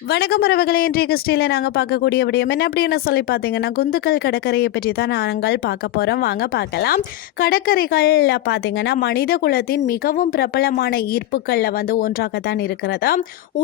வணக்கம் உறவுகளை. இன்றைய கிறிஸ்டியில் நாங்கள் பார்க்கக்கூடிய விடயம் என்ன அப்படின்னு சொல்லி பார்த்தீங்கன்னா குந்துக்கல் கடற்கரையை பற்றி தான் நாங்கள் பார்க்க போகிறோம் வாங்க பார்க்கலாம். கடற்கரைகளில் பார்த்தீங்கன்னா மனித குலத்தின் மிகவும் பிரபலமான ஈர்ப்புகளில் வந்து ஒன்றாகத்தான் இருக்கிறது.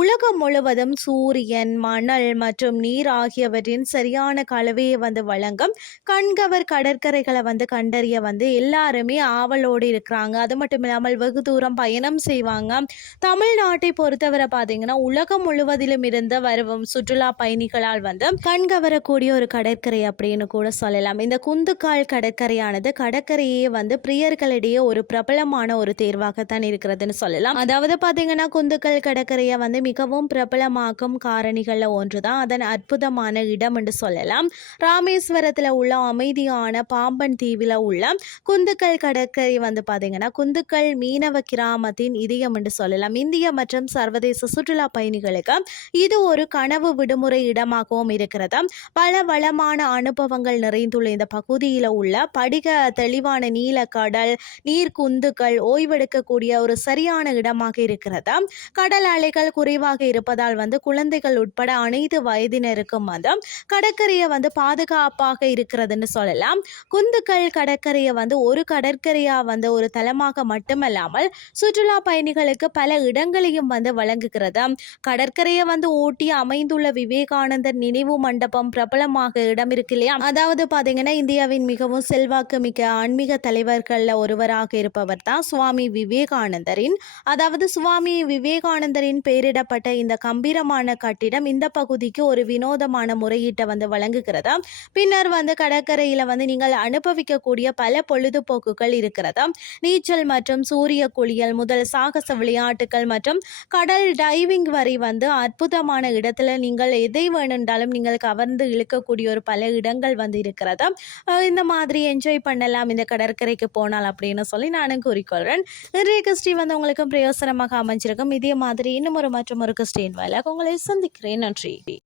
உலகம் முழுவதும் சூரியன் மணல் மற்றும் நீர் ஆகியவற்றின் சரியான கலவையை வந்து வழங்கும் கண்கவர் கடற்கரைகளை வந்து கண்டறிய வந்து எல்லாருமே ஆவலோடு இருக்கிறாங்க. அது மட்டும் இல்லாமல் வெகு தூரம் பயணம் செய்வாங்க. தமிழ்நாட்டை பொறுத்தவரை பார்த்தீங்கன்னா உலகம் முழுவதிலும் இருந்து வரும் சுற்றுலா பயணிகளால் வந்து கண்கவரக்கூடிய ஒரு கடற்கரை அப்படின்னு கூட சொல்லலாம். இந்த குந்துக்கால் கடற்கரையானது கடற்கரையே வந்து பிரியர்களிடையே ஒரு பிரபலமான ஒரு தேர்வாகத்தான் இருக்கிறதுன்னு சொல்லலாம். அதாவது பார்த்தீங்கன்னா குந்துக்கல் கடற்கரையை வந்து மிகவும் பிரபலமாக்கும் காரணிகளில் ஒன்றுதான். அதன் அற்புதமான இடம் என்று சொல்லலாம். ராமேஸ்வரத்தில் உள்ள அமைதியான பாம்பன் தீவில உள்ள குந்துக்கல் கடற்கரை வந்து பார்த்தீங்கன்னா குந்துக்கல் மீனவ கிராமத்தின் இதயம் என்று சொல்லலாம். இந்திய மற்றும் சர்வதேச சுற்றுலா பயணிகளுக்கு இது ஒரு கனவு விடுமுறை இடமாகவும் இருக்கிறது. பல வளமான அனுபவங்கள் நிறைந்துள்ள இந்த பகுதியில் உள்ள படிக தெளிவான நீல கடல் நீர் ஓய்வெடுக்கக்கூடிய ஒரு சரியான இடமாக இருக்கிறது. கடல் அலைகள் குறைவாக இருப்பதால் வந்து குழந்தைகள் உட்பட அனைத்து வயதினருக்கும் வந்து கடற்கரையை வந்து பாதுகாப்பாக இருக்கிறதுன்னு சொல்லலாம். குந்துக்கள் கடற்கரையை வந்து ஒரு கடற்கரையா வந்து ஒரு தலமாக மட்டுமல்லாமல் சுற்றுலா பயணிகளுக்கு பல இடங்களையும் வந்து வழங்குகிறது. கடற்கரையை வந்து ஒட்டி அமைந்துள்ள விவேகானந்தர் நினைவு மண்டபம் பிரபலமாக இடம் இருக்கு இல்லையா? அதாவது பாத்தீங்கன்னா இந்தியாவின் மிகவும் செல்வாக்கு மிக்க ஆன்மீக தலைவர்கள்ல ஒருவராக இருப்பவர் தான் சுவாமி விவேகானந்தரின் அதாவது சுவாமி விவேகானந்தரின் பெயரிடப்பட்ட இந்த கம்பீரமான கட்டிடம் இந்த பகுதிக்கு ஒரு வினோதமான முறையீட்டை வந்து வழங்குகிறதா? பின்னர் வந்து கடற்கரையில வந்து நீங்கள் அனுபவிக்கக்கூடிய பல பொழுதுபோக்குகள் இருக்கிறதா? நீச்சல் மற்றும் சூரிய குளியல் முதல் சாகச விளையாட்டுகள் மற்றும் கடல் டைவிங் வரை வந்து அற்புதமான இடத்துல நீங்கள் எதை வேணுன்றாலும் நீங்கள் கவர்ந்து இழுக்கக்கூடிய ஒரு பல இடங்கள் வந்து இருக்கிறதா? இந்த மாதிரி என்ஜாய் பண்ணலாம் இந்த கடற்கரைக்கு போனால் அப்படின்னு சொல்லி நானும் கூறிக்கொள்கிறேன் இன்றைய கிறிஸ்டி வந்து உங்களுக்கு பிரயோசனமாக அமைஞ்சிருக்கும். இதே மாதிரி இன்னும் ஒரு மற்றும் ஒரு கிறிஸ்டின் வேலை உங்களை சந்திக்கிறேன். நன்றி.